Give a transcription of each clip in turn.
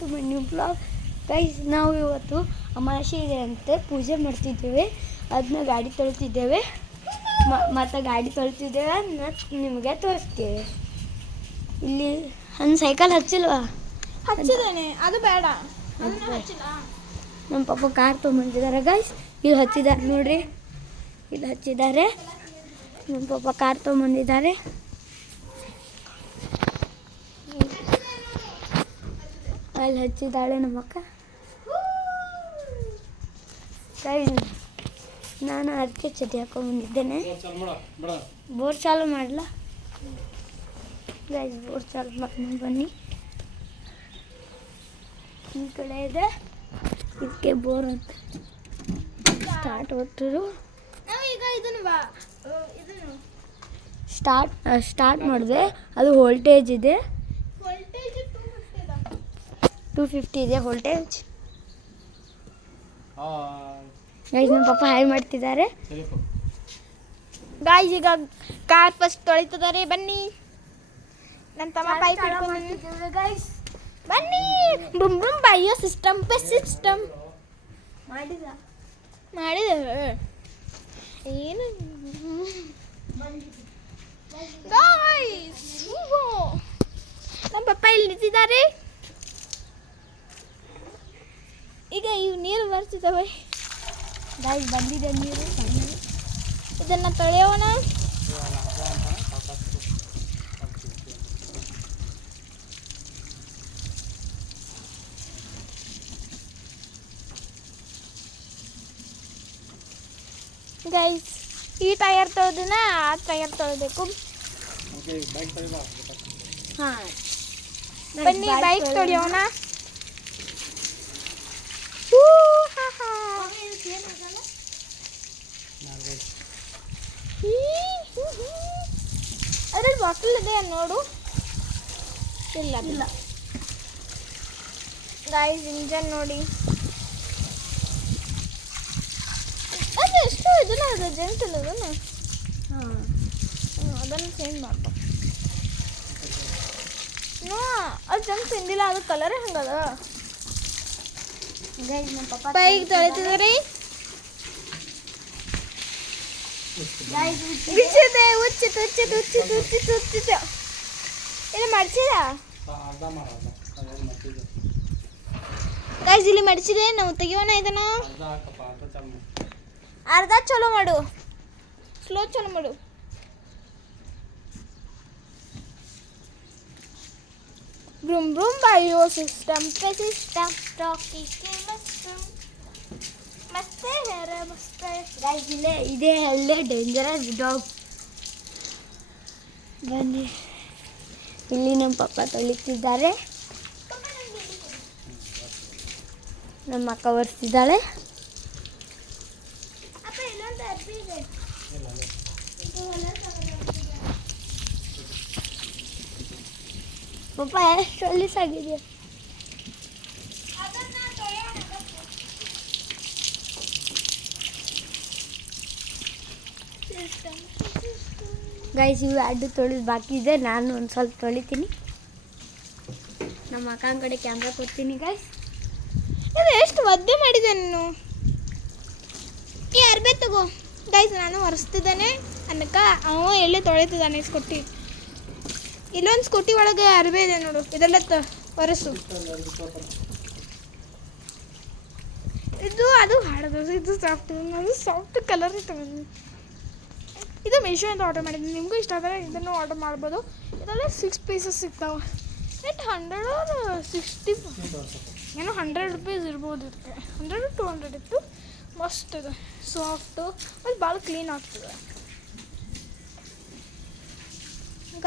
To my new blog. Guys, ನಾವು ಇವತ್ತು ಅಮಾವಾಸ್ಯೆ ಇದೆ ಅಂತೆ ಪೂಜೆ ಮಾಡ್ತಿದ್ದೇವೆ. ಅದನ್ನ ಗಾಡಿ ತೊಳ್ತಿದ್ದೇವೆ. ಮತ್ತು ಗಾಡಿ ತೊಳ್ತಿದ್ದೇವೆ ಮತ್ತು ನಿಮಗೆ ತೋರಿಸ್ತೇವೆ. ಇಲ್ಲಿ ಒಂದು ಸೈಕಲ್ ಹಚ್ಚಿಲ್ವಾ? ಹಚ್ಚಿದ್ದಾನೆ, ಅದು ಬೇಡ. ನಮ್ಮ ಪಾಪ ಕಾರ್ ತೊಗೊಂಬಂದಿದ್ದಾರೆ ಗೈಸ್. ಇಲ್ಲಿ ಹಚ್ಚಿದ್ದಾರೆ ನೋಡ್ರಿ, ಇಲ್ಲಿ ಹಚ್ಚಿದ್ದಾರೆ. ನಮ್ಮ ಪಾಪ ಕಾರ್ ತೊಗೊಂಬಂದಿದ್ದಾರೆ. ಅಲ್ಲಿ ಹಚ್ಚಿದ್ದಾಳೆ ನಮ್ಮ ಅಕ್ಕ. ಗೈಸ್, ನಾನು ಅದಕ್ಕೆ ಚಟಿ ಹಾಕೊಂಡ್ಬಂದಿದ್ದೇನೆ. ಬೋರ್ ಚಾಲು ಮಾಡಲ ಗೈಸ್? ಬೋರ್ ಚಾಲು ಮಾಡ್ಕೊಂಡು ಬನ್ನಿ. ಈ ಕಡೆ ಇದೆ, ಇದಕ್ಕೆ ಬೋರ್ ಅಂತ ಸ್ಟಾರ್ಟ್ ಹೊಟ್ಟರು. ಸ್ಟಾರ್ಟ್ ಮಾಡಿದೆ. ಅದು ವೋಲ್ಟೇಜ್ ಇದೆ, 250 ಇದೆ ವೋಲ್ಟೇಜ್. ಗೈಸ್, ನಮ್ಮ ಪಾಪ ಹಾಯ್ ಮಾಡ್ತಿದ್ದಾರೆ. ಗಾಯ್ಸ್, ಈಗ ಕಾರ್ ಫಸ್ಟ್ ತೊಳಿತಿದ್ದಾರೆ. ಬನ್ನಿ, ನನ್ನ ತಮ್ಮ ಪೈಪ್ ಹಿಡ್ಕೊಂಡು ಗೈಸ್ ಬನ್ನಿ. ಬುಮ್ ಬುಮ್ ಬಾಯೋ ಸಿಸ್ಟಮ್ ಮಾಡಿದ ಏನು ಗಾಯ್ಸ್, ನಮ್ಮ ಪಪ್ಪ ಇಲ್ಲಿ ನಿಂತಿದ್ದಾರೆ. ಈಗ ಇವು ನೀರು ಬರ್ತಿದ್ದಾವೆ. ಗೈಸ್, ಬಂದಿದೆ ನೀರು. ಇದನ್ನು ತೊಳೆಯೋಣ. ಗೈಸ್, ಈ ಟೈರ್ ತೊಳೆದಿನ ಆ ಟೈರ್ ತೊಳೆಬೇಕು. ಹಾಂ, ಬನ್ನಿ ಬೈಕ್ ತೊಳೆಯೋಣ. ಅದ್ರಲ್ಲಿ ಬಾಟಲ್ ಇದೆ ನೋಡು. ಇಲ್ಲ ಗೈಸ್, ಇಂಜನ್ ನೋಡಿ. ಅದು ಎಷ್ಟು ಇದನ್ನ ಅದು ಜೆಂಟ್ ಇಲ್ಲ ಅದನ್ನು. ಅದನ್ನು ಚೇಂಜ್ ಮಾಡ್ಕೊ. ಅದು ಜಂಪ್ ತಿಂದಿಲ್ಲ, ಅದು ಕಲರೇ ಹಂಗದ. ಗೈಸ್, ನಮ್ಮ ಪಾಪ ಬೈಕ್ ತೊಳಿತಿದ್ದಾರೆ. ಬಿಚ್ಚಿದೆ, ಉಚ್ಚಿತು ಇಲ್ಲಿ ಮಡ್ಚಿದ. ಗೈಸ್, ಇಲ್ಲಿ ಮಡ್ಚಿದೆ. ನಾವು ತೆಗಿಯೋಣ ಇದನ್ನ. ಅರ್ಧ ಚಲೋ ಮಾಡು, ಸ್ಲೋ ಚಲೋ ಮಾಡು. ಬ್ರೂಮ್ ಬ್ರೂಮ್ ಬಾಯೋ ಸಿಸ್ಟಮ್ ಪೆ ಸಿಸ್ಟಮ್ ರಾಕಿ ಕೆ ಮಸ್ತೆ ಹೇರ ಮಸ್ತೆ. ಗೈಸ್, ಇದೇ ಅಲ್ಲೇ ಡೇಂಜರಸ್ ಡಾಗ್. ಬನ್ನಿ, ಇಲ್ಲಿ ನಮ್ಮ ಪಾಪ ತೊಳಿತಿದ್ದಾರೆ. ನಮ್ಮ ಅಕ್ಕ ಒರೆಸ್ತಿದ್ದಾಳೆ. ಪಾಪ ಎಷ್ಟು ಸಲೀಸಾಗಿದೆ. ಗೈಸ್, ಇವು ಎರಡು ತೊಳೆದು ಬಾಕಿ ಇದೆ. ನಾನು ಒಂದು ಸ್ವಲ್ಪ ತೊಳಿತೀನಿ. ನಮ್ಮ ಅಕ್ಕನ ಕಡೆ ಕ್ಯಾಮ್ರಾ ಕೊಡ್ತೀನಿ. ಗೈಸ್, ಇದು ಎಷ್ಟು ಒದ್ದೆ ಮಾಡಿದೆ ನೀನು. ಈ ಅರ್ಬೆ ತಗೋ. ಗೈಸ್, ನಾನು ಒರೆಸ್ತಿದ್ದಾನೆ ಅನ್ನಕ್ಕ ಅವ ಎಲ್ಲೇ ತೊಳಿತಿದ್ದಾನೆ ಸ್ಕೂಟಿ. ಇಲ್ಲೊಂದು ಸ್ಕೂಟಿ ಒಳಗೆ ಅರ್ಬೆ ಇದೆ ನೋಡು, ಇದೆಲ್ಲ ಒರೆಸು. ಇದು ಅದು ಹಾಡೋದು, ಇದು ಸಾಫ್ಟ್ ಕಲರ್ ಇತ್ತು. ಇದು ಮೀಶೋಯಿಂದ ಆರ್ಡರ್ ಮಾಡಿದ್ದೀನಿ. ನಿಮಗೂ ಇಷ್ಟ ಆದರೆ ಇದನ್ನು ಆರ್ಡರ್ ಮಾಡ್ಬೋದು. ಇದೆಲ್ಲ 6 ಪೀಸಸ್ ಸಿಗ್ತಾವೆ. 100 or 60 ಏನೋ 100 ರೂಪೀಸ್ ಇರ್ಬೋದು. ಇದಕ್ಕೆ 100 200 ಇತ್ತು. ಮಸ್ತ್ ಇದೆ, ಸಾಫ್ಟು ಮತ್ತು ಭಾಳ ಕ್ಲೀನ್ ಆಗ್ತದೆ.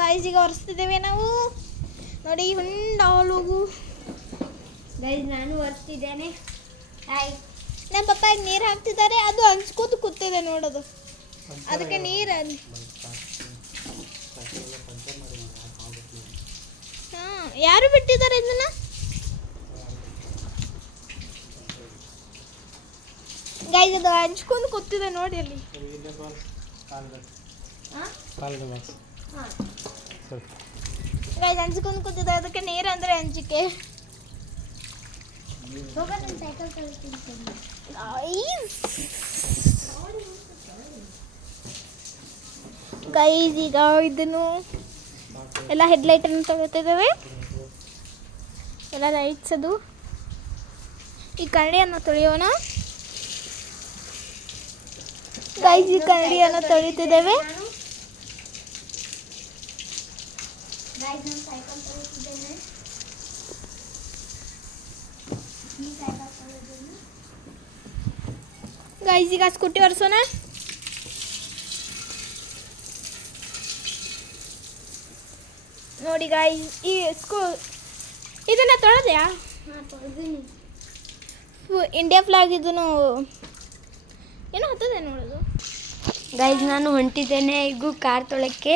ಗೈಸ್, ಈಗ ಒರೆಸ್ತಿದ್ದೇವೆ ನಾವು ನೋಡಿ. ಹೋಗು ಗೈಸ್, ನಾನು ಒರೆಸ್ತಿದ್ದೇನೆ. ನಮ್ಮ ಪಪ್ಪ ಈಗ ನೀರು ಹಾಕ್ತಿದ್ದಾರೆ. ಅದು ಅನ್ಸ್ಕೋತು ಕೂತಿದೆ ನೋಡೋದು, ಅದಕ್ಕೆ ನೀರು ಹಾಂ. ಯಾರು ಬಿಟ್ಟಿದ್ದಾರೆ ಇದನ್ನ? ಗೈಸ್, ಅದು ಹಂಚ್ಕೊಂಡು ಕೂತಿದೆ ನೋಡಿ ಅಲ್ಲಿ. ಗೈಸ್, ಹಂಚ್ಕೊಂಡು ಕೂತಿದೆ, ಅದಕ್ಕೆ ನೀರು ಅಂದರೆ ಅಂಜಿಕೆ. ಸೈಕಲ್ ಕಳಿಸ್ತೀನಿ. ಗೈಸ್ ಈಗ ಇದನ್ನು ಎಲ್ಲ ಹೆಡ್ಲೈಟನ್ನು ತಗೋತಿದ್ದೇವೆ, ಎಲ್ಲ ಲೈಟ್ಸ್ ಅದು. ಈ ಕನ್ನಡಿಯನ್ನು ತೊಳೆಯೋಣ ಗೈಸ್. ಈ ಕನ್ನಡಿಯನ್ನು ತೊಳಿತಿದ್ದೇವೆ. ಸೈಕಲ್ ತಗೊಳ್ತಿದ್ದೇನೆ. ಈ ಸೈಕಲ್ ತಗೊಳ್ತಿದ್ದೇನೆ. ಗೈಸ್ ಈಗ ಸ್ಕೂಟಿ ಒರೆಸೋಣ. ನೋಡಿ ಗೈಸ್, ಈ ಇದನ್ನ ತೊಳೆದ್ಯಾ? ಹಾಂ ತೊಳೆದೀನಿ. ಇಂಡಿಯಾ ಫ್ಲಾಗ್ ಇದನ್ನು ಏನೋ ಹತ್ತದೆ ನೋಡೋದು. ಗೈಸ್ ನಾನು ಹೊಂಟಿದ್ದೇನೆ ಈಗ ಕಾರ್ ತೊಳಕ್ಕೆ.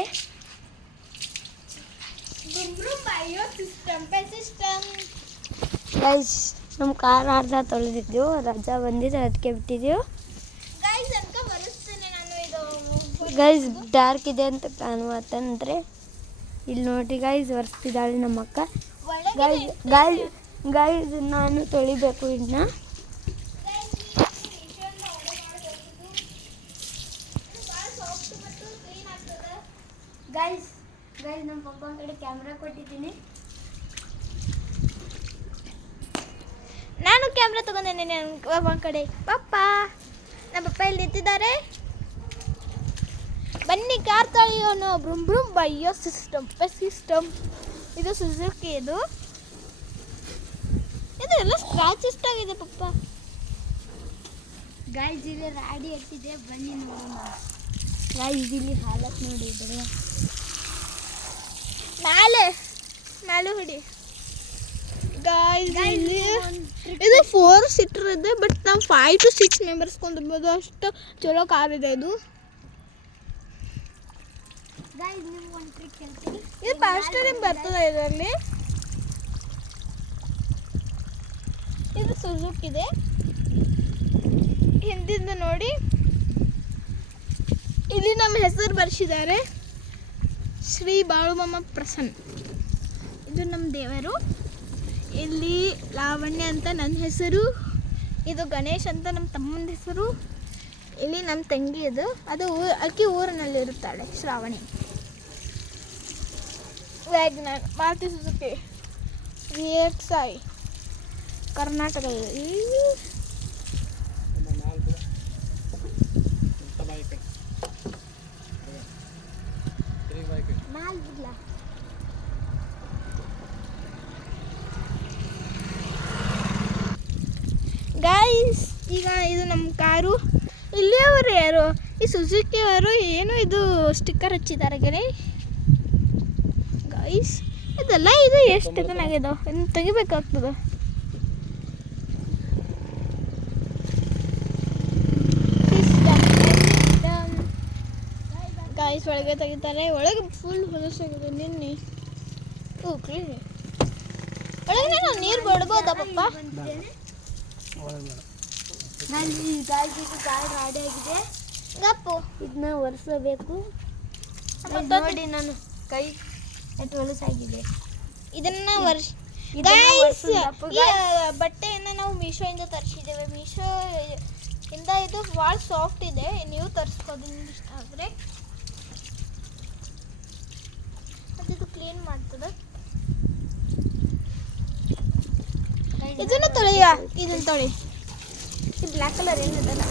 ಗೈಸ್ ನಮ್ಮ ಕಾರ್ ಅರ್ಧ ತೊಳೆದಿದ್ದೆವು, ರಜಾ ಬಂದಿದ್ದು ಅದಕ್ಕೆ ಬಿಟ್ಟಿದ್ದೆವು. ಗೈಸ್ ಡಾರ್ಕ್ ಇದೆ ಅಂತ ಕಾಣುವತ್ತಂದ್ರೆ ಇಲ್ಲಿ ನೋಡ್ರಿ ಗೈಸ್ ಒರೆಸ್ತಿದ್ದಾಳೆ ನಮ್ಮ ಅಕ್ಕ. ಗೈಸ್ ಗೈಸ್ ಗೈಸ್ ನಾನು ತೊಳಿಬೇಕು ಇನ್ನು. ಗೈಸ್ ಗೈಸ್ ನಮ್ಮ ಪಪ್ಪನ ಕಡೆ ಕ್ಯಾಮ್ರಾ ಕೊಟ್ಟಿದ್ದೀನಿ. ನಾನು ಕ್ಯಾಮ್ರಾ ತಗೊಂಡೇನೆ ನನ್ನ ಪಪ್ಪನ ಕಡೆ. ನಮ್ಮ ಪಪ್ಪ ಇಲ್ಲಿ ನಿಂತಿದ್ದಾರೆ. ಬನ್ನಿ ಕಾರ್ ತೊಳೆಯೋಣ. ಬ್ರೂಮ್ ಬ್ರೂಮ್ ಬೈಯೋ ಸಿಸ್ಟಮ್. ಇದು ಸುಜುಕಿ. ಇದು ಎಲ್ಲ ಸ್ಕ್ರಾಚ್ ಎಷ್ಟಾಗಿದೆ ಪಪ್ಪ. ಗೈಸ್ ಇಲ್ಲಿ ರಾಡಿ ಹತ್ತಿದೆ, ಬನ್ನಿ ನೋಡೋಣ. ಗೈಸ್ ಇಲ್ಲಿ ಹಾಲತ್ ನೋಡಿದ್ರೆ ಮೇಲೆ ಹೊಡಿ ಗೈಸ್. ಇದು 4 ಸೀಟರ್ ಇದೆ, ಬಟ್ ನಾವು 5 to 6 ಮೆಂಬರ್ಸ್ ಕೊಂದಿರ್ಬೋದು, ಅಷ್ಟು ಚಲೋ ಕಾರ್ ಇದೆ ಇದು. ಗೈಸ್ ನಿಮ್ಗೆ ಒಂದು ಟ್ರಿಕ್ ಹೇಳ್ತೀನಿ. ಇದು ಪವರ್ ಸ್ಟೀರಿಂಗ್ ಬರ್ತದೆ ಇದರಲ್ಲಿ. ಇದು ಸುಜುಕಿ ಇದೆ. ಹಿಂದಿಂದ ನೋಡಿ ಇಲ್ಲಿ ನಮ್ಮ ಹೆಸರು ಬರ್ಸಿದ್ದಾರೆ, ಶ್ರೀ ಬಾಳುಮಮ್ಮ ಪ್ರಸನ್ನ. ಇದು ನಮ್ಮ ದೇವರು. ಇಲ್ಲಿ ಲಾವಣ್ಯ ಅಂತ ನನ್ನ ಹೆಸರು. ಇದು ಗಣೇಶ್ ಅಂತ ನಮ್ಮ ತಮ್ಮನ ಹೆಸರು. ಇಲ್ಲಿ ನಮ್ಮ ತಂಗಿ ಅದು ಅಕ್ಕಿ ಊರಿನಲ್ಲಿರುತ್ತಾಳೆ, Shravani. WagonR, Maruti Suzuki VXI ಕರ್ನಾಟಕದಲ್ಲಿ. ಗೈಸ್ ಈಗ ಇದು ನಮ್ಮ ಕಾರು. ಇಲ್ಲಿ ಅವರು ಯಾರು, ಈ ಸುಜುಕಿ ಅವರು ಏನು ಇದು ಸ್ಟಿಕ್ಕರ್ ಹಚ್ಚಿದ್ದಾರೆ ಗೆರೆ ಗೈಸ್. ಇದೆಲ್ಲ ಇದು ಎಷ್ಟು ಇದನ್ನಾಗಿದೆ, ಇನ್ನು ತೆಗಿಬೇಕಾಗ್ತದೆ. ಗೈಸ್ ಒಳಗೆ ತೆಗಿತಾರೆ. ಒಳಗೆ ಫುಲ್ ಹೊಲಸಾಗಿದೆ ನಿನ್ನೆ. ಒಳಗೆ ನಾನು ನೀರು ಬಿಡ್ಬೋದಾ ಪಪ್ಪ? ಗಾಡಿ ರಾಡಿ ಆಗಿದೆ. ಗಪ್ಪು ಇದನ್ನ ಒರೆಸಬೇಕು. ನೋಡಿ ನಾನು ಕೈ ಎಷ್ಟು ಹೊಲಸಾಗಿದೆ. ಇದನ್ನ ಬಟ್ಟೆಯನ್ನು ನಾವು ಮೀಶೋಯಿಂದ ತರಿಸಿದ್ದೇವೆ. ಮೀಶೋ ಇಂದ ಇದು ಭಾಳ ಸಾಫ್ಟ್ ಇದೆ, ನೀವು ತರಿಸ್ಬೋದು ನಿಮ್ಗೆ ಇಷ್ಟ ಆದರೆ. ಇದು ಕ್ಲೀನ್ ಮಾಡ್ತದೆ. ಇದನ್ನು ತೊಳೆಯ, ಇದನ್ನು ತೊಳಿ. ಈ ಬ್ಲ್ಯಾಕ್ ಕಲರ್ ಏನಿದಲ್ಲ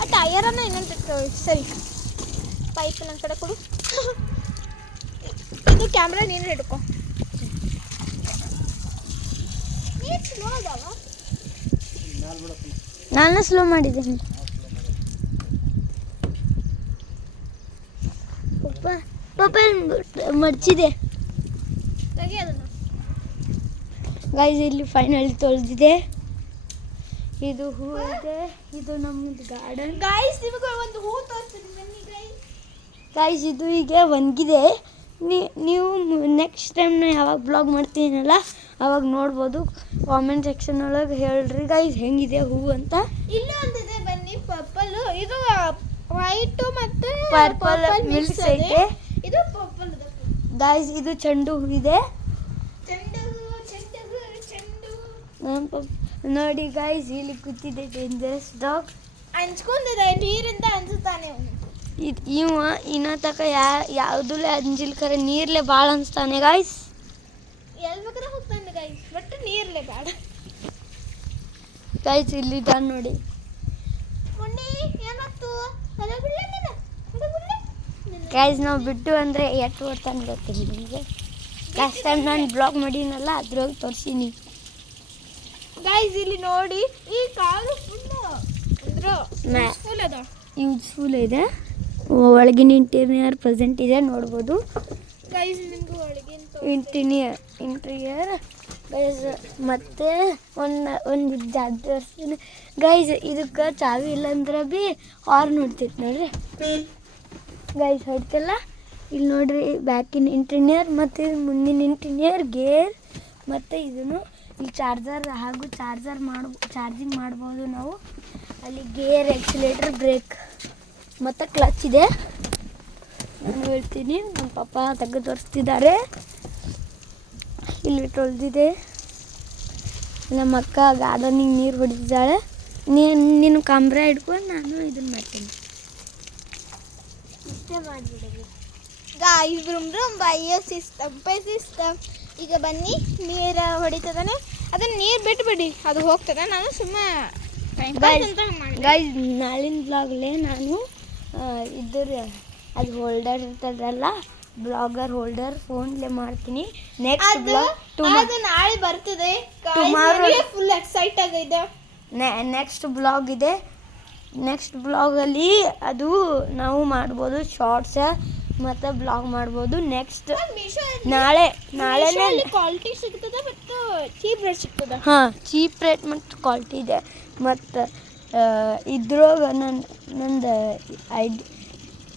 ಆ ಟಯರನ್ನು ಇನ್ನೊಂದು ತೊಳಿ. ಸರಿ, ಪೈಪ್ ನನ್ನ ಕಡೆ ಕೊಡು. ಇದು ಕ್ಯಾಮ್ರಾ ನೀನು ಹಿಡ್ಕೊ. ನೀನು ಸ್ಲೋ ಅದಾವ. ನಾನು ಸ್ಲೋ ಮಾಡಿದ್ದೀನಿ. ಪಪ್ಪ ಮರ್ಚಿದೆ. ತೆಗಿ ಅದನ್ನು. ಗೈಸ್ ಇಲ್ಲಿ ಫೈನಲ್ ತೊಳೆದಿದೆ. ಇದು ಹೂ ಇದೆ, ಇದು ನಮ್ಮದು ಗಾರ್ಡನ್. ಗೈಸ್ ನಿಮಗೆ ಒಂದು ಹೂ ತೋರಿಸ್ತೀನಿ ಬನ್ನಿ ಗೈಸ್. ಗೈಸ್ ಇದು ಈಗ ಒಣಗಿದೆ. ನೀವು ನೆಕ್ಸ್ಟ್ ಟೈಮ್ ನಾ ಯಾವಾಗ ಬ್ಲಾಗ್ ಮಾಡ್ತೀನಲ್ಲ ಅವಾಗ ನೋಡ್ಬೋದು. ಕಾಮೆಂಟ್ ಸೆಕ್ಷನ್ ಒಳಗೆ ಹೇಳ್ರಿ ಗೈಸ್ ಹೆಂಗಿದೆ ಹೂವು ಅಂತ. ಇಲ್ಲಿ ಒಂದಿದೆ ಬನ್ನಿ, ಪರ್ಪಲ್. ಇದು ವೈಟು ಮತ್ತು ಪರ್ಪಲ್ ಮಿಕ್ಸ್ ಐತೆ. ಇದು ಪರ್ಪಲ್. ಗೈಸ್ ಇದು ಚೆಂಡು ಹೂ ಇದೆ. ಚೆಂಡು ಹೂ ಚೆಂಡು ನೋಡಿ ಗೈಸ್ ಇಲ್ಲಿ ಕೂತಿದೆ ಡೇಂಜರಸ್ ಡಾಗ್. ಹಂಚ್ಕೊಂಡಿದೆ ನೀರಿಂದ ಅನ್ಸುತ್ತಾನೆ ಅವನು. ಇವ ಇನ್ನ ತಕ ಯಾವುದೂ ಅಂಜಿಲ್ ಕರೆ ನೀರ್ಲೆ ಭಾಳ ಅನ್ಸ್ತಾನೆ ಗೈಸ್. ಎಲ್ಲಿ ಬೇಕಾದ್ರೆ ಹೋಗ್ತಾನೆ ಗೈಸ್, ಬಟ್ ನೀರ್ಲೆ ಬೇಡ ಗೈಸ್. ಇಲ್ಲಿ ನೋಡಿ ಮುನ್ನಿ ಏನಾಯ್ತು? ಗೈಸ್ ನಾವು ಬಿಟ್ಟು ಅಂದರೆ ಎಷ್ಟು ಓಡ್ತಾನೆ ಗೊತ್ತಿಲ್ಲ ನಿಮಗೆ. ಲಾಸ್ಟ್ ಟೈಮ್ ನಾನು ಬ್ಲಾಗ್ ಮಾಡೀನಲ್ಲ ಅದ್ರೊಳಗೆ ತೋರಿಸೀನಿ ಗೈಸ್. ಇಲ್ಲಿ ನೋಡಿ ಈ ಕಾಲು ಫುಲ್ ಅದ, ಯೂಸ್ಫುಲ್ ಇದೆ. ಒಳಗಿನ ಇಂಟೀರಿಯರ್ ಪ್ರೆಸೆಂಟ್ ಇದೆ ನೋಡ್ಬೋದು ಗೈಸ್. ನಿಮ್ಗೆ ಒಳಗಿನ ಇಂಟೀರಿಯರ್ ಗೈಸ್. ಮತ್ತು ಒಂದು ಜಾಗ ತೋರಿಸ್ತೀನಿ ಗೈಸ್. ಇದಕ್ಕೆ ಚಾವಿ ಇಲ್ಲಂದ್ರೆ ಭೀ ಹಾರ್ನ್ ಹೊಡ್ತೈತೆ ನೋಡ್ರಿ ಗೈಸ್. ಹೊಡ್ತಿಲ್ಲ ಇಲ್ಲಿ ನೋಡ್ರಿ ಬ್ಯಾಕಿನ ಇಂಟೀರಿಯರ್ ಮತ್ತು ಇದು ಮುಂದಿನ ಇಂಟೀರಿಯರ್ ಗೇರ್. ಮತ್ತು ಇದನ್ನು ಇಲ್ಲಿ ಚಾರ್ಜರ್ ಹಾಗೂ ಚಾರ್ಜಿಂಗ್ ಮಾಡ್ಬೋದು ನಾವು. ಅಲ್ಲಿ ಗೇರ್, ಎಕ್ಸಿಲೇಟರ್, ಬ್ರೇಕ್ ಮತ್ತು ಕ್ಲಚ್ ಇದೆ. ನಾನು ಹೇಳ್ತೀನಿ, ನಮ್ಮ ಪಪ್ಪ ತೆಗೆದು ತೋರಿಸ್ತಿದ್ದಾರೆ. ಇಲ್ಲಿ ತೊಳೆದಿದೆ. ನಮ್ಮ ಅಕ್ಕ ಗಾರ್ಡನಿಗೆ ನೀರು ಹೊಡಿತಿದ್ದಾಳೆ. ನೀನು ಕ್ಯಾಮ್ರಾ ಹಿಡ್ಕೊಂಡು ನಾನು ಇದನ್ನು ಮಾಡ್ತೀನಿ. ಇಷ್ಟೇ ಮಾಡಿಬಿಡೋದು ಗೈಸ್. Room bio system. ಈಗ ಬನ್ನಿ ನೀರು ಹೊಡಿತದಾನೆ, ಅದನ್ನು ನೀರು ಬಿಟ್ಬಿಡಿ, ಅದು ಹೋಗ್ತದೆ. ನಾನು ಸುಮ್ಮನೆ ಗೈಸ್ ನಾಳಿನ ಬ್ಲಾಗ್ಲೇ ನಾನು ಅದು ಹೋಲ್ಡರ್ ಇರ್ತದಲ್ಲ, ಬ್ಲಾಗರ್ ಹೋಲ್ಡರ್ ಫೋನ್ಲೆ ಮಾಡ್ತೀನಿ. ನೆಕ್ಸ್ಟ್ ಬ್ಲಾಗ್ ನಾಳೆ ಬರ್ತದೆ. ಫುಲ್ ಎಕ್ಸೈಟ್ ಆಗಿದೆ. ನೆಕ್ಸ್ಟ್ ಬ್ಲಾಗ್ ಇದೆ. ನೆಕ್ಸ್ಟ್ ಬ್ಲಾಗಲ್ಲಿ ಅದು ನಾವು ಮಾಡ್ಬೋದು ಶಾರ್ಟ್ಸ ಮತ್ತು ಬ್ಲಾಗ್ ಮಾಡ್ಬೋದು. ನೆಕ್ಸ್ಟ್ ನಾಳೆನೇ ಕ್ವಾಲಿಟಿ ಸಿಗ್ತದೆ ಮತ್ತು ಚೀಪ್ ರೇಟ್ ಸಿಗ್ತದೆ. ಹಾಂ, ಚೀಪ್ ರೇಟ್ ಮತ್ತು ಕ್ವಾಲಿಟಿ ಇದೆ. ಮತ್ತು ಇದ್ರೊಳಗೆ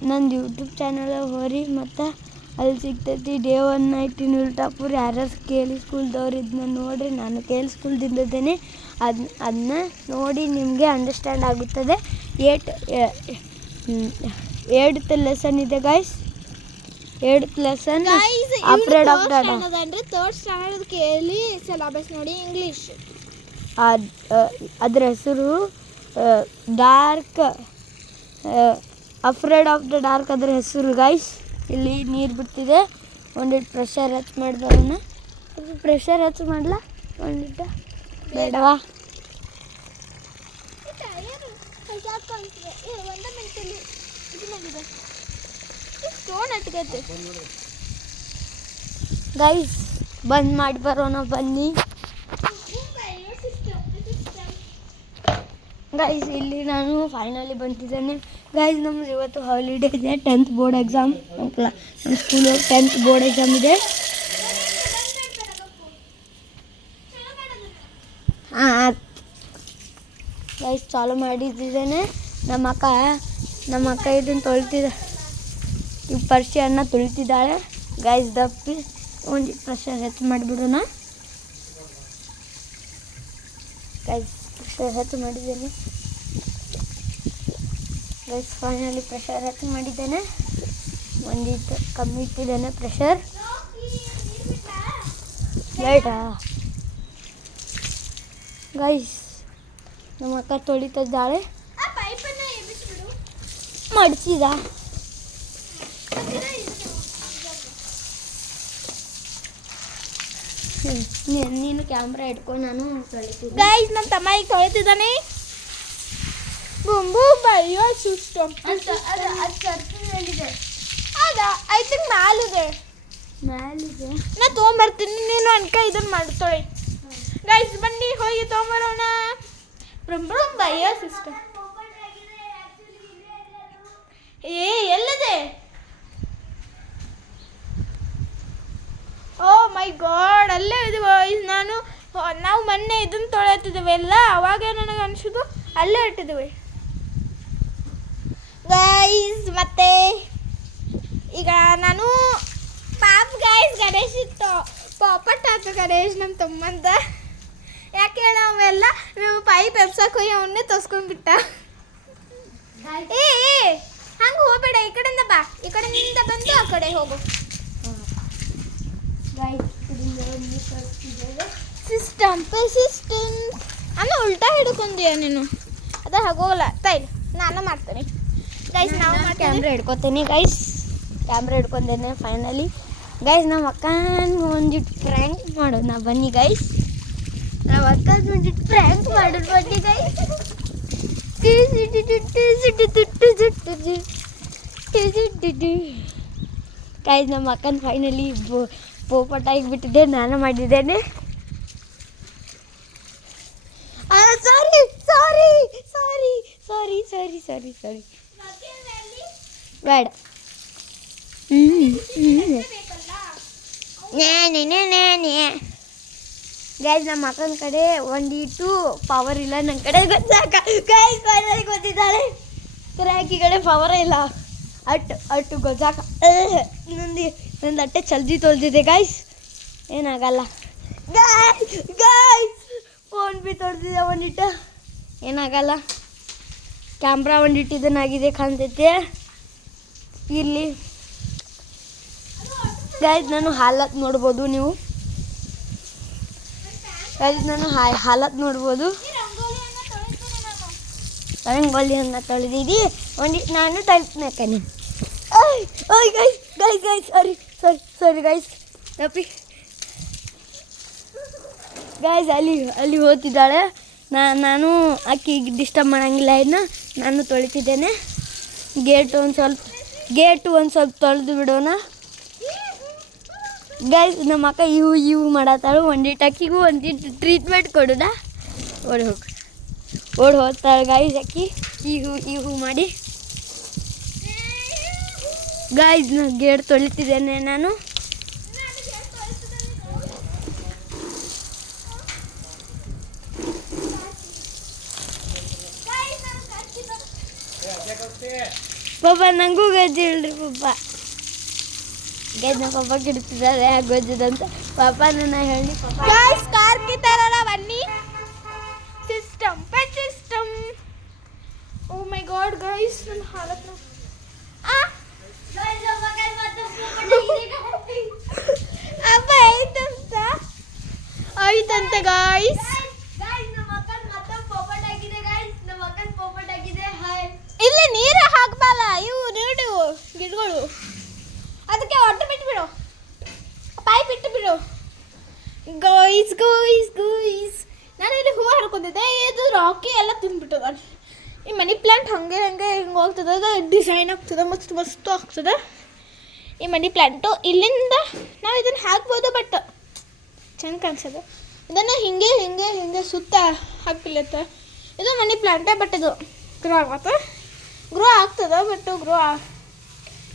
ನಂದು ಯೂಟ್ಯೂಬ್ ಚಾನಲ್ ಹೋರಿ ಮತ್ತು ಅಲ್ಲಿ ಸಿಗ್ತೈತಿ ಡೇ 1 ನೈಟ್ ಇನ್ ಉಲ್ಟಾಪುರ್. ಯಾರ್ಯಾರು ಕೇಳಿ ಸ್ಕೂಲ್ದವ್ರು ಇದನ್ನ ನೋಡಿರಿ. ನಾನು ಕೇಳಿ ಸ್ಕೂಲ್ದಿಂದಿದ್ದೇನೆ. ಅದನ್ನ ನೋಡಿ ನಿಮಗೆ ಅಂಡರ್ಸ್ಟ್ಯಾಂಡ್ ಆಗುತ್ತದೆ. 8th ಲೆಸನ್ ಇದೆ guys. 8th lesson afraid of the dark. ಅಂದರೆ 3rd ಸ್ಟ್ಯಾಂಡರ್ಡ್ ಕೇಳಿ ಸಿಲೆಬಸ್ ನೋಡಿ ಇಂಗ್ಲೀಷ್. ಅದರ ಹೆಸರು dark, afraid of the dark ಅದರ ಹೆಸರು ಗೈಸ್. ಇಲ್ಲಿ ನೀರು ಬಿಡ್ತಿದೆ. ಒಂದಿಟ್ಟು ಪ್ರೆಷರ್ ಹೆಚ್ಚು ಮಾಡಿ ಬರೋಣ. ಪ್ರೆಷರ್ ಹೆಚ್ಚು ಮಾಡಲ ಒಂದಿಟ್ಟು ಬೇಡವಾ? ಗೈಸ್ ಬಂದ್ ಮಾಡಿ ಬರೋಣ ಬನ್ನಿ ಗೈಸ್. ಇಲ್ಲಿ ನಾನು ಫೈನಲಿ ಬಂದಿದ್ದೇನೆ ಗೈಸ್. ನಮ್ದು ಇವತ್ತು ಹಾಲಿಡೇ ಇದೆ. 10th board exam. ನಮ್ಮ ಸ್ಕೂಲಲ್ಲಿ 10th ಬೋರ್ಡ್ ಎಕ್ಸಾಮ್ ಇದೆ. ಹಾಂ ಗೈಸ್ ಚಾಲು ಮಾಡಿದ್ದೇನೆ. ನಮ್ಮ ಅಕ್ಕ ಇದನ್ನು ತೊಳಿತಿದ್ದ, ಈ ಪರ್ಸಿಯನ್ನು ತೊಳಿತಿದ್ದಾಳೆ ಗೈಸ್. ದಪ್ಪಿ ಒಂದು ಪ್ರೆಷರ್ ಹೆಚ್ಚು ಮಾಡಿಬಿಡೋಣ ಗೈಸ್. ಪ್ರೆಷರ್ ಹೆಚ್ಚು ಮಾಡಿದ್ದೇನೆ ಗೈಸ್. ಫೈನಲಿ ಪ್ರೆಷರ್ ಹೆಚ್ಚು ಮಾಡಿದ್ದೇನೆ. ಒಂದಿಟ್ಟು ಕಮ್ಮಿ ಇಟ್ಟಿದ್ದೇನೆ ಪ್ರೆಷರ್. ಬೇಡಾ ಗೈಸ್. ನಮ್ಮ ಅಕ್ಕ ತೊಳಿತಿದ್ದಾಳೆ. ಮಡಿಸಿದ ನೀನು ಕ್ಯಾಮ್ರಾ ಇಟ್ಕೊಂಡು ನಾನು ತೊಳಿತಿದ್ದೆ ಗೈಸ್. ನಮ್ಮ ತಮ್ಮ ಈಗ ತೊಳಿತಿದ್ದಾನೆ. ಬುಂಬು ಬೈಯೋ ಸಿಸ್ಟಮ್ ಅಂತ ಅದು ಚರ್ಚಿದೆ. ಅದ ಐ ಥಿಂಕ್ ಮ್ಯಾಲಿದೆ. ನಾ ತೊಗೊಂಬರ್ತೀನಿ, ನೀನು ಅನ್ಕ ಇದನ್ನು ಮಾಡ್ತೊಳಿ. ಗೈಸ್ ಬನ್ನಿ ಹೋಗಿ ತೊಗೊಂಬರೋಣ. ಬೈಯೋ ಸಿಸ್ಟಮ್ ಎಲ್ಲದೆ? ಓ ಮೈ ಗಾಡ್, ಅಲ್ಲೇ ಇದು ಗೈಸ್. ನಾವು ಮೊನ್ನೆ ಇದನ್ನು ತೊಳೆತಿದ್ದೇವೆ ಎಲ್ಲ, ಅವಾಗ ನನಗೆ ಅನಿಸೋದು ಅಲ್ಲೇ ಇಟ್ಟಿದ್ದೇವೆ ಗೈಸ್. ಮತ್ತೆ ಈಗ ನಾನು ಗೈಸ್ ಗಣೇಶ್ ಇತ್ತು ಪಾಪಟ್ ಆಯ್ತು ಗಣೇಶ್ ನಮ್ಮ ತಮ್ಮಂದ. ಯಾಕೆ ಹೇಳ ಅವೆಲ್ಲ ನೀವು ಪೈಪ್ ಎಬ್ಸಕ್ಕೆ ಹೋಗಿ ಅವನ್ನೇ ತೋರಿಸ್ಕೊಂಡ್ಬಿಟ್ಟ. ಹಂಗೆ ಹೋಗ್ಬೇಡ, ಈ ಕಡೆಯಿಂದ ಬಾ, ಈ ಕಡೆಯಿಂದ ಬಂದು ಆ ಕಡೆ ಹೋಗು. ಸಿಸ್ಟಮ್ ಅನ್ನ ಉಲ್ಟಾ ಹಿಡ್ಕೊಂತೀಯ ನೀನು ಅದ ಹಾಗೋಲ್ಲ ತೈಲ್ ನಾನು ಮಾಡ್ತೇನೆ ಗೈಸ್ ನಾವು ಕ್ಯಾಮ್ರಾ ಹಿಡ್ಕೊತೀನಿ ಗೈಸ್. ಕ್ಯಾಮ್ರಾ ಹಿಡ್ಕೊಂಡೇನೆ ಫೈನಲಿ ಗೈಸ್. ನಮ್ಮ ಅಕ್ಕನ ಒಂದಿಟ್ಟು ಪ್ರ್ಯಾಂಕ್ ಮಾಡೋಣ ಬನ್ನಿ ಗೈಸ್. ನಮ್ಮ ಅಕ್ಕನ ಒಂದಿಟ್ಟು ಪ್ರ್ಯಾಂಕ್ ಮಾಡೋದು ಬನ್ನಿ ಗೈಸ್. ಗೈಸ್ ನಮ್ಮ ಅಕ್ಕನ ಫೈನಲಿ ಪೋಪಟ್ ಆಗಿಬಿಟ್ಟಿದೆ. ನಾನು ಮಾಡಿದ್ದೇನೆ. ಸಾರಿ ಸಾರಿ ಸಾರಿ ಸಾರಿ ಸಾರಿ ಸಾರಿ ಸಾರಿ ಬೇಡ. ಗೈಸ್ ನಮ್ಮ ಅಕ್ಕನ ಕಡೆ ಒಂದಿಟ್ಟು ಪವರ್ ಇಲ್ಲ, ನನ್ನ ಕಡೆ ಗೊತ್ತಾಕ ಗೈಸ್ ಫೈನಲಿ ಗೊತ್ತಿದ್ದಾಳೆ. ಕ್ರ್ಯಾಕಿ ಕಡೆ ಪವರೇ ಇಲ್ಲ. ಅಟ್ಟು ಗೊತ್ತಾಕ ನಂದು ಅಟ್ಟೆ ಜಲ್ದಿ ತೊಳೆದಿದೆ ಗೈಸ್. ಏನಾಗಲ್ಲ ಗೈಸ್. ಫೋನ್ ಬಿ ತೊಳೆದಿದೆ ಒಂದಿಟ್ಟು, ಏನಾಗಲ್ಲ. ಕ್ಯಾಮ್ರಾ ಒಂದಿಟ್ಟು ಇದನ್ನಾಗಿದೆ ಕಾಣ್ತೈತೆ ಇಲ್ಲಿ ಗೈಸ್. ನಾನು ಹಾಲತ್ ನೋಡ್ಬೋದು ನೀವು ಗೈಸ್. ನಾನು ಹಾಲತ್ ನೋಡ್ಬೋದು. ರಂಗೋಲಿಯನ್ನು ತೊಳೆದಿದ್ದು ಒಂದಿಟ್ಟು ನಾನು ತಳ್ತೀನಿ. ಓಯ್ ಗೈಸ್ ಗೈಸ್ ಗೈಸ್ ಸಾರಿ ಸಾರಿ ಸಾರಿ ಗೈಸ್ ತಪ್ಪಿ ಗೈಸ್. ಅಲ್ಲಿ ಹೋಗ್ತಿದ್ದಾಳೆ. ನಾನು ಆಕಿಗೆ ಡಿಸ್ಟರ್ಬ್ ಮಾಡೋಂಗಿಲ್ಲ. ಇನ್ನು ನಾನು ತೊಳಿತಿದ್ದೇನೆ. ಗೇಟು ಒಂದು ಸ್ವಲ್ಪ ತೊಳೆದು ಬಿಡೋಣ ಗೈಸ್. ನಮ್ಮ ಅಕ್ಕ ಇವು ಮಾಡತ್ತಾಳು. ಒಂದಿಟ್ಟು ಅಕ್ಕಿಗೂ ಒಂದಿಟ್ಟು ಟ್ರೀಟ್ಮೆಂಟ್ ಕೊಡೋಣ. ಓಡಿ ಹೋಗ್ತಾಳೆ ಗೈಸ್ ಅಕ್ಕಿ ಇವು ಮಾಡಿ. ಗೈಸ್ ಗೇಟ್ ತೊಳಿತಿದ್ದೇನೆ ನಾನು. ಪಾಪ ನನಗೂ ಗಜ್ಜಿ ಹೇಳ್ರಿ ಪಾಪ. ಗೈಸ್ ನಮ್ಮ ಪಾಪ ಕಿಡ್ತಿದ್ದಾರೆ ಯಾಕೆ ಗೊಜ್ಜದಂತ. ಪಾಪ ನನ್ನ ಹೇಳಿ ಪಾಪ ಗೈಸ್ ಕಾರ್ की तरह बनी सिस्टम पे system. Oh my God guys ನನ್ನ हालत ನ ಅಪ್ಪ ಐತಂತೆ ಗಾಯ್ಸ್. ಇಲ್ಲಿ ನೀರು ಹಾಕ್ಬಲ್ಲ. ಇವು ನೀರು ಗಿಡಗಳು ಅದಕ್ಕೆ ಒಟ್ಟು ಬಿಟ್ಬಿಡು, ಪೈಪ್ ಇಟ್ಟು ಬಿಡು ಗಾಯ್ಸ್. ನಾನು ಇಲ್ಲಿ ಹೂವು ಹರ್ಕೊಂಡಿದ್ದೆ. ಇದು ರಾಕಿ ಎಲ್ಲ ತಿಂದ್ಬಿಟ್ಟದ. ಈ ಮನಿ ಪ್ಲ್ಯಾಂಟ್ ಹಿಂಗೆ ಹಿಂಗೆ ಹೋಗ್ತದೆ. ಅದು ಡಿಸೈನ್ ಆಗ್ತದೆ, ಮಸ್ತ್ ಆಗ್ತದೆ ಈ ಮನಿ ಪ್ಲ್ಯಾಂಟು. ಇಲ್ಲಿಂದ ನಾವು ಇದನ್ನು ಹಾಕ್ಬೋದು, ಬಟ್ ಚೆಂದ ಕಾಣಿಸೋದು. ಇದನ್ನು ಹಿಂಗೆ ಸುತ್ತ ಹಾಕ್ಬಿಲ್ಲತ್ತ. ಇದು ಮನಿ ಪ್ಲ್ಯಾಂಟೇ, ಬಟ್ ಇದು ಗ್ರೋ ಆಗ್ತದೆ ಬಟ್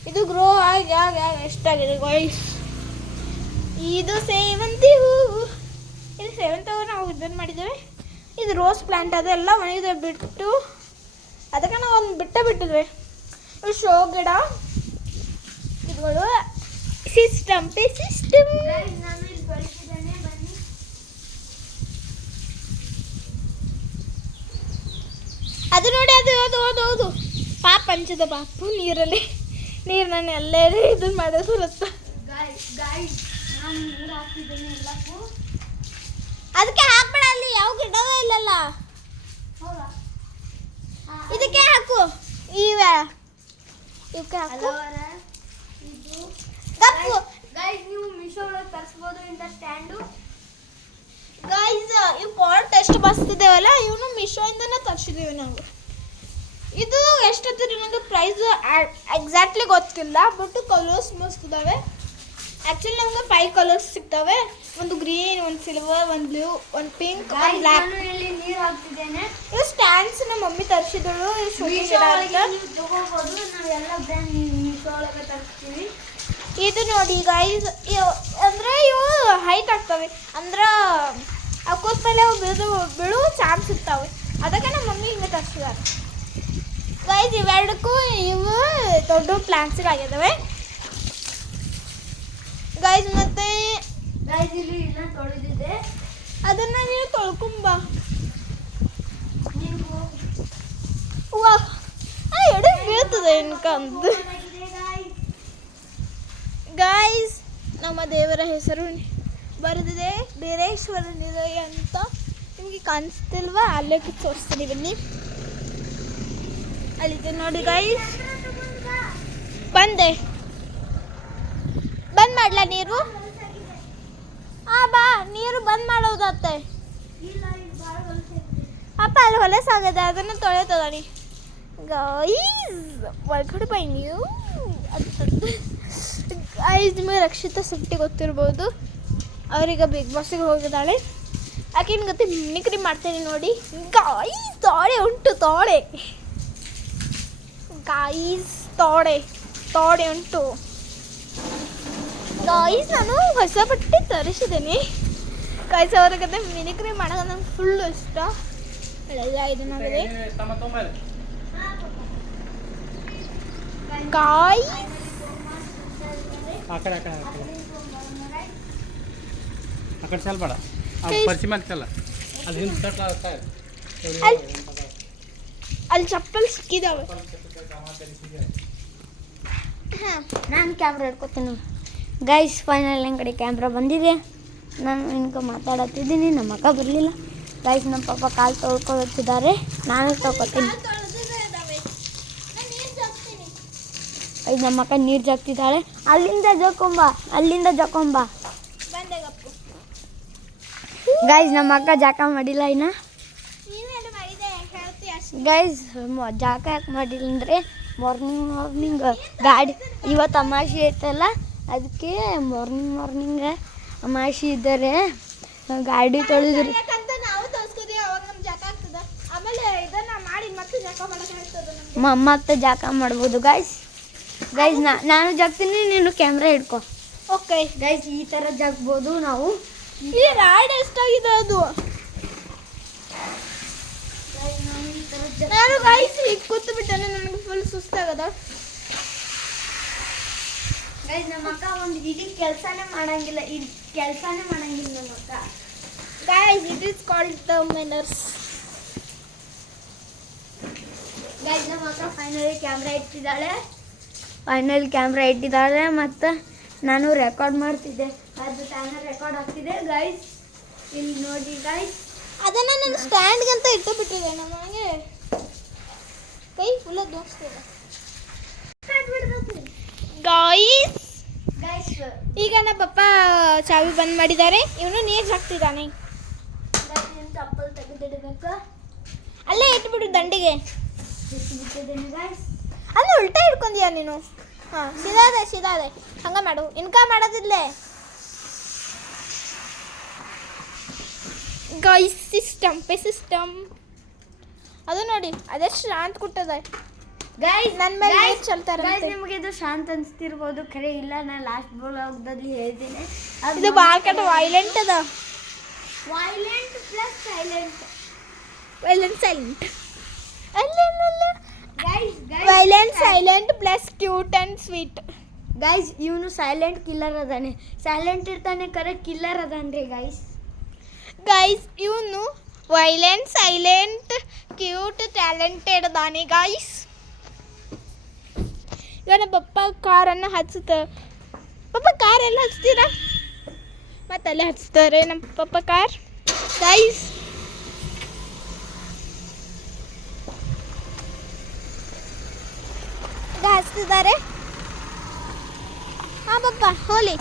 ಇದು ಗ್ರೋ ಆಗಿ ಎಷ್ಟಾಗಿದೆ ಗಾಯ್ಸ್. ಇದು ಸೇವಂತಿ ಹೂವು. ಇದು ಸೇವಂತಿ ಹೂವು ನಾವು ಇದನ್ನು ಮಾಡಿದ್ದೇವೆ. ಇದು ರೋಸ್ ಪ್ಲ್ಯಾಂಟ್ ಅದೆಲ್ಲ ಒಣಗಿದೆ ಬಿಟ್ಟು, ಅದಕ್ಕೆ ನಾವು ಒಂದು ಬಿಟ್ಟಿದ್ವಿ. ಇದು ಶೋ ಗಿಡ ಇದುಗಳು. ಸಿಸ್ಟಮ್ ಅದು ನೋಡಿ, ಅದು ಪಾಪ ಅಂಚದ ಪಾಪು ನೀರನ್ನ ಎಲ್ಲರೂ ಇದನ್ನು ಮಾಡೋದು ರಸ್ತ. ಅದಕ್ಕೆ ಹಾಕ್ಬೇಡ, ಅಲ್ಲಿ ಯಾವ ಗಿಡವೂ ಇಲ್ಲಲ್ಲ. ಇದಕ್ಕೆ ಹಾಕು, ಇವಕ್ಕೆ ಹಾಕು. ಕಪ್ಪು ಗೈಸ್ ನೀವು ಮೀಶೋ ಒಳಗೆ ತರಿಸ್ಬೋದು ಇಂಥ ಸ್ಟ್ಯಾಂಡು. ಗೈಸ್ ಇವು ಪಾಟ್ ಎಷ್ಟು ಬಸ್ತಿದ್ದೇವಲ್ಲ, ಇವನು ಮೀಶೋಯಿಂದನೇ ತರಿಸಿದ್ದೀವಿ ನಾವು. ಇದು ಎಷ್ಟೊತ್ತು ಇನ್ನೊಂದು ಪ್ರೈಸ್ ಎಕ್ಸಾಕ್ಟ್ಲಿ ಗೊತ್ತಿಲ್ಲ, ಬಟ್ ಕಲರ್ಸ್ ಮಸ್ತ್ ಇದ್ದಾವೆ. ಆ್ಯಕ್ಚುಲಿ ನಮ್ಗೆ 5 ಕಲರ್ಸ್ ಸಿಗ್ತವೆ. ಒಂದು ಗ್ರೀನ್, ಒಂದು ಸಿಲ್ವರ್, ಒಂದು ಬ್ಲೂ, ಒಂದು ಪಿಂಕ್, ಒಂದು ಬ್ಲ್ಯಾಕ್. ಇಲ್ಲಿ ನೀರು ಹಾಕ್ತಿದ್ದೇನೆ. ಇವು ಸ್ಟ್ಯಾಂಡ್ಸ್ ನಮ್ಮ ಮಮ್ಮಿ ತರಿಸಿದಳು. ತಗೋಬೋದು. ನಾವೆಲ್ಲ ಬ್ರ್ಯಾಂಡ್ ಮೀಶೋ ಒಳಗೆ ತರಿಸ್ತೀವಿ. ಇದು ನೋಡಿ ಗೈಸ್, ಅಂದರೆ ಇವು ಹೈಟ್ ಆಗ್ತವೆ. ಅಂದ್ರೆ ಹಾಕೋದ ಮೇಲೆ ಅವು ಬೀಳುವ ಚಾನ್ಸ್ ಇರ್ತಾವೆ. ಅದಕ್ಕೆ ನಮ್ಮ ಮಮ್ಮಿ ಹಿಂಗೆ ತರಿಸಿದಾರೆ ಗೈಸ್. ಇವೆರಡಕ್ಕೂ ಇವು ದೊಡ್ಡ ಪ್ಲಾಂಟ್ಸ್ಗಳಾಗಿದ್ದಾವೆ ಗೈಸ್. ಮತ್ತೆ ಗೈಸ್ ಇಲ್ಲಿ ಇಲ್ಲ ತೊಳೆದಿದೆ, ಅದನ್ನು ನೀವು ತೊಳ್ಕೊಂಬ. ನೀವು ಎಡೆ ಬೀಳ್ತದೆ ಅನ್ಕಂದು. ಗೈಸ್ ನಮ್ಮ ದೇವರ ಹೆಸರು ಬರೆದಿದೆ ಬೀರೇಶ್ವರ ನಿಲಯ ಅಂತ. ನಿಮಗೆ ಕಾಣಿಸ್ತಿಲ್ವಾ? ಅಲ್ಲೇ ತೋರಿಸ್ತೀನಿ ಬನ್ನಿ. ಅಲ್ಲಿದೆ ನೋಡಿ ಗೈಸ್. ಬಂದೆ. ಬಂದ್ ಮಾಡ್ಲಾ ನೀರು? ಬಾ, ನೀರು ಬಂದ್ ಮಾಡೋದತ್ತೆ. ಅಪ್ಪ ಅಲ್ಲಿ ಹೊಲಸಾಗದೆ, ಅದನ್ನು ತೊಳೆತದಾನಿ ಗೈಸ್. ಒಳಗಡೆ ಬೈ ನೀವು. ಗೈಸ್, ನಿಮಗೆ ರಕ್ಷಿತಾ ಶೆಟ್ಟಿ ಗೊತ್ತಿರ್ಬೋದು. ಅವ್ರೀಗ ಬಿಗ್ ಬಾಸಿಗೆ ಹೋಗಿದ್ದಾಳೆ. ಆಕೆನ್ ಗೊತ್ತಿ ಮಿಮಿಕ್ರಿ ಮಾಡ್ತೇನೆ ನೋಡಿ ಗಾಯ್ಸ್. ತೋಳೆ ಉಂಟು, ತೋಳೆ ಗಾಯ್ಸ್, ತೋಡೆ ಉಂಟು ಗಾಯ್ಸ್. ನಾನು ಹೊಸ ಬಟ್ಟೆ ತರಿಸಿದ್ದೇನೆ ಗಾಯ್ಸ್. ಅವ್ರ ಕತೆ ಮಿಮಿಕ್ರಿ ಮಾಡೋದು ನಂಗೆ ಫುಲ್ಲು ಇಷ್ಟ. ಎಲ್ಲ ಇದು ನೋಡಿದೆ ಗಾಯ್ಸ್. ಅಲ್ಲಿ ಚಪ್ಪಲ್ ಸಿಕ್ಕಿದಾವೆ. ನಾನು ಕ್ಯಾಮ್ರಾ ಹಿಡ್ಕೊತೀನಿ ಗೈಸ್. ಫೈನಲ್ ನನ್ನ ಕಡೆ ಕ್ಯಾಮ್ರಾ ಬಂದಿದೆ. ನಾನು ಇನ್ಕ ಮಾತಾಡತ್ತಿದ್ದೀನಿ. ನಮ್ಮ ಅಕ್ಕ ಬರಲಿಲ್ಲ ಗೈಸ್. ನಮ್ಮ ಪಾಪ ಕಾಲು ತೊಳ್ಕೊಳ್ತಿದ್ದಾರೆ. ನಾನು ತೊಳ್ಕೊತೀನಿ. ಇದು ನಮ್ಮ ಅಕ್ಕ ನೀರು ಜಾಕ್ತಿದ್ದಾಳೆ. ಅಲ್ಲಿಂದ ಜಕೊಂಬ ಗೈಸ್. ನಮ್ಮ ಅಕ್ಕ ಜಾಕ ಮಾಡಿಲ್ಲ ಇನ್ನು ಗೈಸ್. ಜಾಕ ಯಾಕೆ ಮಾಡಿಲ್ಲ ಅಂದರೆ ಮಾರ್ನಿಂಗ್ ಗಾಡಿ ಇವತ್ತು ಅಮಾವಾಸ್ಯೆ ಐತಲ್ಲ, ಅದಕ್ಕೆ ಮಾರ್ನಿಂಗ್ ಅಮಾವಾಸ್ಯೆ ಇದ್ದರೆ ಗಾಡಿ ತೊಳೆದ್ರಿ. ಮತ್ತೆ ಜಾಕ ಮಾಡ್ಬೋದು ಗೈಸ್. ನಾನು ಜಾಗ್ತೀನಿ, ನೀನು ಕ್ಯಾಮ್ರಾ ಹಿಡ್ಕೊ. ಓಕೆ ಗೈಸ್, ಈ ಥರ ಜಾಗ್ಬೋದು ನಾವು. ಈ ರಾಯ್ಡ್ ಎಷ್ಟಾಗಿದೆ ಅದು. ನಾನು ಗೈಸ್ ಈಗ ಕೂತು ಬಿಟ್ಟೆ, ನನಗೆ ಫುಲ್ ಸುಸ್ತಾಗದ ಗೈಸ್. ನಮ್ಮ ಅಕ್ಕ ಒಂದು ಇಡೀ ಕೆಲಸನೇ ಮಾಡಂಗಿಲ್ಲ ನಮ್ಮ ಅಕ್ಕ guys. It is called the manners guys. ನಮ್ಮ ಅಕ್ಕ ಫೈನಲಿ ಕ್ಯಾಮ್ರಾ ಇಟ್ಟಿದ್ದಾಳೆ. ಮತ್ತು ನಾನು ರೆಕಾರ್ಡ್ ಮಾಡ್ತಿದ್ದೆ, ಅದು ಚಾನಲ್ ರೆಕಾರ್ಡ್ ಆಗ್ತಿದೆ ಗೈಸ್. ಇಲ್ಲಿ ನೋಡಿ ಗೈಸ್. ಅದನ್ನು ನಾನು ಸ್ಟ್ಯಾಂಡ್ಗಂತ ಇಟ್ಟು ಬಿಟ್ಟಿದ್ದೆ. ನಮಗೆ ಕೈ ಫುಲ್ಲ ದೋಸ್ತಿದೆ ಗಾಯ್ಸ್. ಈಗ ನಮ್ಮ ಪಪ್ಪ ಚಾವಿ ಬಂದ್ ಮಾಡಿದ್ದಾರೆ. ಇವನು ನೀರು ಹಾಕ್ತಿದ್ದಾನೆ. ಚಪ್ಪಲ್ ತೆಗೆದಿಡಬೇಕು. ಅಲ್ಲೇ ಇಟ್ಬಿಡು ದಂಡಿಗೆ. ಗೈಸ್, ಅಲ್ಲಿ ಉಲ್ಟಾ ಹಿಡ್ಕೊಂಡ್ಯಾ ನೀನು? ಹಾಂ, ಸಿದಾದೆ ಹಂಗೆ ಮಾಡು. ಇನ್ಕ ಮಾಡೋದಿಲ್ಲೇ ಗೈಸ್. ಸಿಸ್ಟಮ್ ಅದು ನೋಡಿ, ಅದೆಷ್ಟು ಶಾಂತ ಕೊಟ್ಟದ ಗೈಸ್. ನನ್ನ ಮೇಲೆ ನೀರು ಚೆಲ್ತಾರೆ. ನಿಮಗೆ ಇದು ಶಾಂತ ಅನಿಸ್ತಿರ್ಬೋದು, ಖರೆ ಇಲ್ಲ. ನಾನು ಲಾಸ್ಟ್ ಬ್ಲಾಗ್ದಲ್ಲಿ ಹೇಳ್ತೀನಿ, ಇದು ಭಾಳ ಕೆಟ್ಟ ವೈಲೆಂಟ್ ಅದ. Violent plus silent. Violent silent plus cute and sweet. Guys, ಇವನು ಸೈಲೆಂಟ್ ಕಿಲ್ಲರ್ ಅದಾನೆ. ಸೈಲೆಂಟ್ ಇರ್ತಾನೆ, ಕರೆ ಕಿಲ್ಲರ್ ಅದಾನ್ರಿ ಗೈಸ್. ಇವನು ವೈಲೆಂಟ್, ಸೈಲೆಂಟ್, ಕ್ಯೂಟ್, ಟ್ಯಾಲೆಂಟೆಡ್ ಅದಾನೆ ಗೈಸ್. ಈಗ ನಮ್ಮ ಪಪ್ಪ ಕಾರನ್ನು ಹಚ್ಚುತ್ತ. ಪಪ್ಪ ಕಾರ್ ಎಲ್ಲ ಹಚ್ತೀರಾ? ಮತ್ತೆ ಅಲ್ಲೇ ಹಚ್ತಾರೆ ನಮ್ಮ ಪಪ್ಪ ಕಾರ್ ಗೈಸ್. ಈಗ ಹಚ್ತಿದ್ದಾರೆ. ಹಾಂ ಪಪ್ಪ, ಹೋಲಿ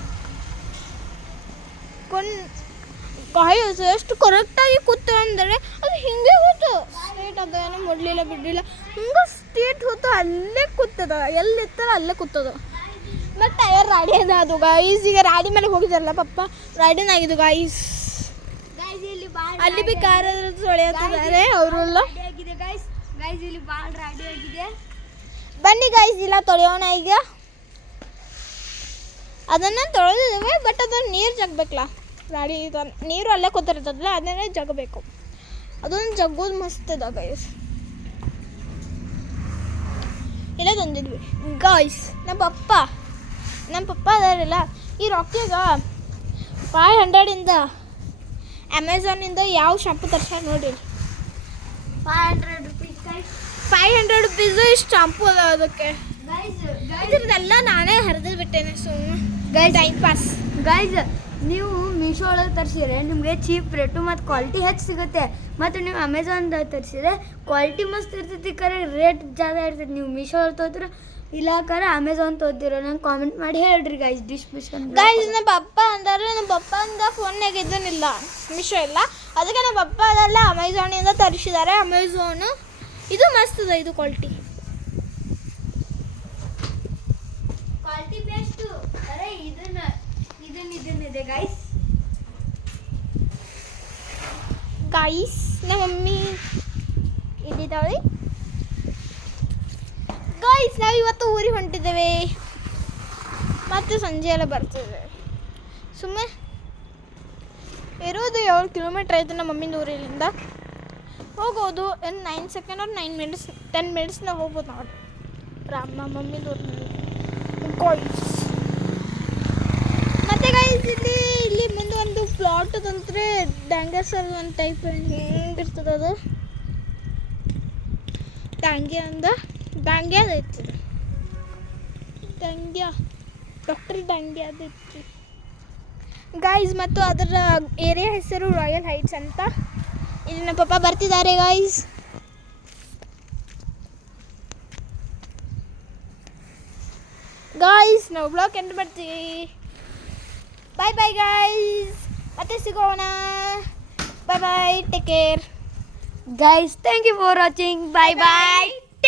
ಗಾಯ್ಸ್. ಎಷ್ಟು ಕರೆಕ್ಟಾಗಿ ಕೂತು ಅಂದರೆ ಅದು ಹಿಂಗೆ ಕೂತು ಸ್ಟ್ರೇಟ್ ಅದ. ಏನೋ ಮುಡ್ಲಿಲ್ಲ ಬಿಡಲಿಲ್ಲ, ಹಿಂಗೆ ಸ್ಟ್ರೇಟ್ ಕೂತು ಅಲ್ಲೇ ಕೂತದ. ಎಲ್ಲಿರ್ತಾರ ಅಲ್ಲೇ ಕೂತದ. ಮತ್ತು ಟೈರ್ ರಾಡಿ ಅದ ಅದು ಗೈಸ್. ಈಗ ರಾಡಿ ಮೇಲೆ ಹೋಗಿದಾರಲ್ಲ ಪಪ್ಪ, ರಾಡಿನಾಗಿದ್ದು ಗೈಸ್. ಅಲ್ಲಿ ಬಿ ಕಾರ್ ತೊಳೆಯುತ್ತಿದ್ದಾರೆ ಅವರೆಲ್ಲ. ಇಲ್ಲಿ ಭಾಳ ರಾಡಿ ಆಗಿದೆ. ಬನ್ನಿ ಗೈಸ್, ಇಲ್ಲ ತೊಳೆಯೋಣ. ಈಗ ಅದನ್ನು ತೊಳೆದಿದ್ದೇವೆ, ಬಟ್ ಅದನ್ನು ನೀರು ಜಗ್ಬೇಕಲ್ಲ. ರಾಡಿ ನೀರು ಅಲ್ಲೇ ಕೂತಿರ್ತದಲ್ಲ, ಅದನ್ನೇ ಜಗಬೇಕು. ಅದೊಂದು ಜಗ್ಗೋದು ಮಸ್ತ್ ಅದ ಗೈಸ್. ಇಲ್ಲ ತಂದಿದ್ವಿ ಗೈಸ್. ನಮ್ಮ ಪಪ್ಪ ಅದಾರಲ್ಲ, ಈ ರೊಕ್ಕಿಗ 500 ಅಮೆಝಾನಿಂದ ಯಾವ ಶಾಂಪು ತರ್ಸ್ಯಾರ ನೋಡ್ರಿ. 500 rupees ಗೈಸ್. 500 rupees ಇಷ್ಟು ಶಾಂಪು ಅದ ಅದಕ್ಕೆ. ಇದ್ರದ್ದೆಲ್ಲ ನಾನೇ ಹರಿದು ಬಿಟ್ಟೇನೆ ಸುಮ್ಮನೆ ಗೈಸ್, ಟೈಮ್ ಪಾಸ್. ಗೈಸ್, ನೀವು ಮೀಶೋ ಒಳಗೆ ತರಿಸಿದ್ರೆ ನಿಮಗೆ ಚೀಪ್ ರೇಟು ಮತ್ತು ಕ್ವಾಲಿಟಿ ಹೆಚ್ಚು ಸಿಗುತ್ತೆ. ಮತ್ತು ನೀವು ಅಮೆಝಾನ್ದಾಗ ತರಿಸಿದ್ರೆ ಕ್ವಾಲಿಟಿ ಮಸ್ತ್ ಇರ್ತೈತಿ, ಕರೆ ರೇಟ್ ಜಾಸ್ತಿ ಇರ್ತೈತಿ. ನೀವು ಮೀಶೋ ಒಳಗೆ ತೊಗೊತೀರ ಇಲ್ಲ ಕರೆ ಅಮೆಝಾನ್ ತೊಗೊತೀರ, ನಂಗೆ ಕಾಮೆಂಟ್ ಮಾಡಿ ಹೇಳ್ರಿ ಗೈಸ್. ಡಿಸ್ಕ್ರಿಪ್ಷನ್ ಗೈಸ್ ನಮ್ಮ ಪಪ್ಪ ಅಂತಾರೆ, ನಮ್ಮ ಪಪ್ಪ ಅಂದ ಫೋನ್ನಾಗ ಇದನ್ನಿಲ್ಲ ಮೀಶೋ ಇಲ್ಲ, ಅದಕ್ಕೆ ನಮ್ಮ ಪಪ್ಪ ಅದೆಲ್ಲ ಅಮೆಝಾನಿಂದ ತರಿಸಿದ್ದಾರೆ. ಅಮೆಝಾನು ಇದು ಮಸ್ತ್ ಇದೆ, ಇದು ಕ್ವಾಲಿಟಿ ಬೆಸ್ಟು. ಅರೆ ಇದನ್ನಿದೆ ಗೈಸ್. ಗೈಸ್ ನಮ್ಮ ಮಮ್ಮಿ ಇಲ್ಲಿದ್ದಾವೆ. ಗೈಸ್ ನಾವು ಇವತ್ತು ಊರಿಗೆ ಹೊಂಟಿದ್ದೇವೆ, ಮತ್ತು ಸಂಜೆ ಎಲ್ಲ ಬರ್ತಿದ್ದೇವೆ. ಸುಮ್ಮನೆ ಇರೋದು 7 ಕಿಲೋಮೀಟ್ರ್ ಆಯಿತು ನಮ್ಮ ಮಮ್ಮಿಂದ ಊರಿನಿಂದ. ಹೋಗೋದು 9 ಸೆಕೆಂಡ್ ಅವ್ರು 9 ಮಿನಿಟ್ಸ್ 10 ಮಿನಿಟ್ಸ್ನಾಗ ಹೋಗ್ಬೋದು ನಾವು ನಮ್ಮ ಮಮ್ಮಿಂದ ಊರಿನಿಂದ. ಗೈಸ್ ಮತ್ತು ಗೈಸ್ ಇಲ್ಲಿ ಮುಂದೆ ಒಂದು ಪ್ಲಾಟ್ ಅದಂದ್ರೆ ಡ್ಯಾಂಗಸರ್ ಒಂದು ಟೈಪ್ ಹಿಂಗಿರ್ತದೆ, ಅದು ಡ್ಯಾಂಗ್ಯಾದ ಐತಿ, ಡಾಕ್ಟರ್ ಡ್ಯಾಂಗ್ಯಾದ ಐತಿ ಗೈಸ್. ಮತ್ತು ಅದರ ಏರಿಯಾ ಹೆಸರು ರಾಯಲ್ ಹೈಟ್ಸ್ ಅಂತ. ಇಲ್ಲಿ ನಮ್ಮ ಪಪ್ಪ ಬರ್ತಿದ್ದಾರೆ ಗೈಸ್. ಗೈಸ್ ನಾವು ಬ್ಲಾಗ್ ಎಂಡ್ ಮಾಡ್ತೀವಿ. ಬಾಯ್ ಬಾಯ್ ಗೈಸ್, ಮತ್ತೆ ಸಿಗೋಣ. Bye bye, take care Guys, thank you for watching. Bye bye.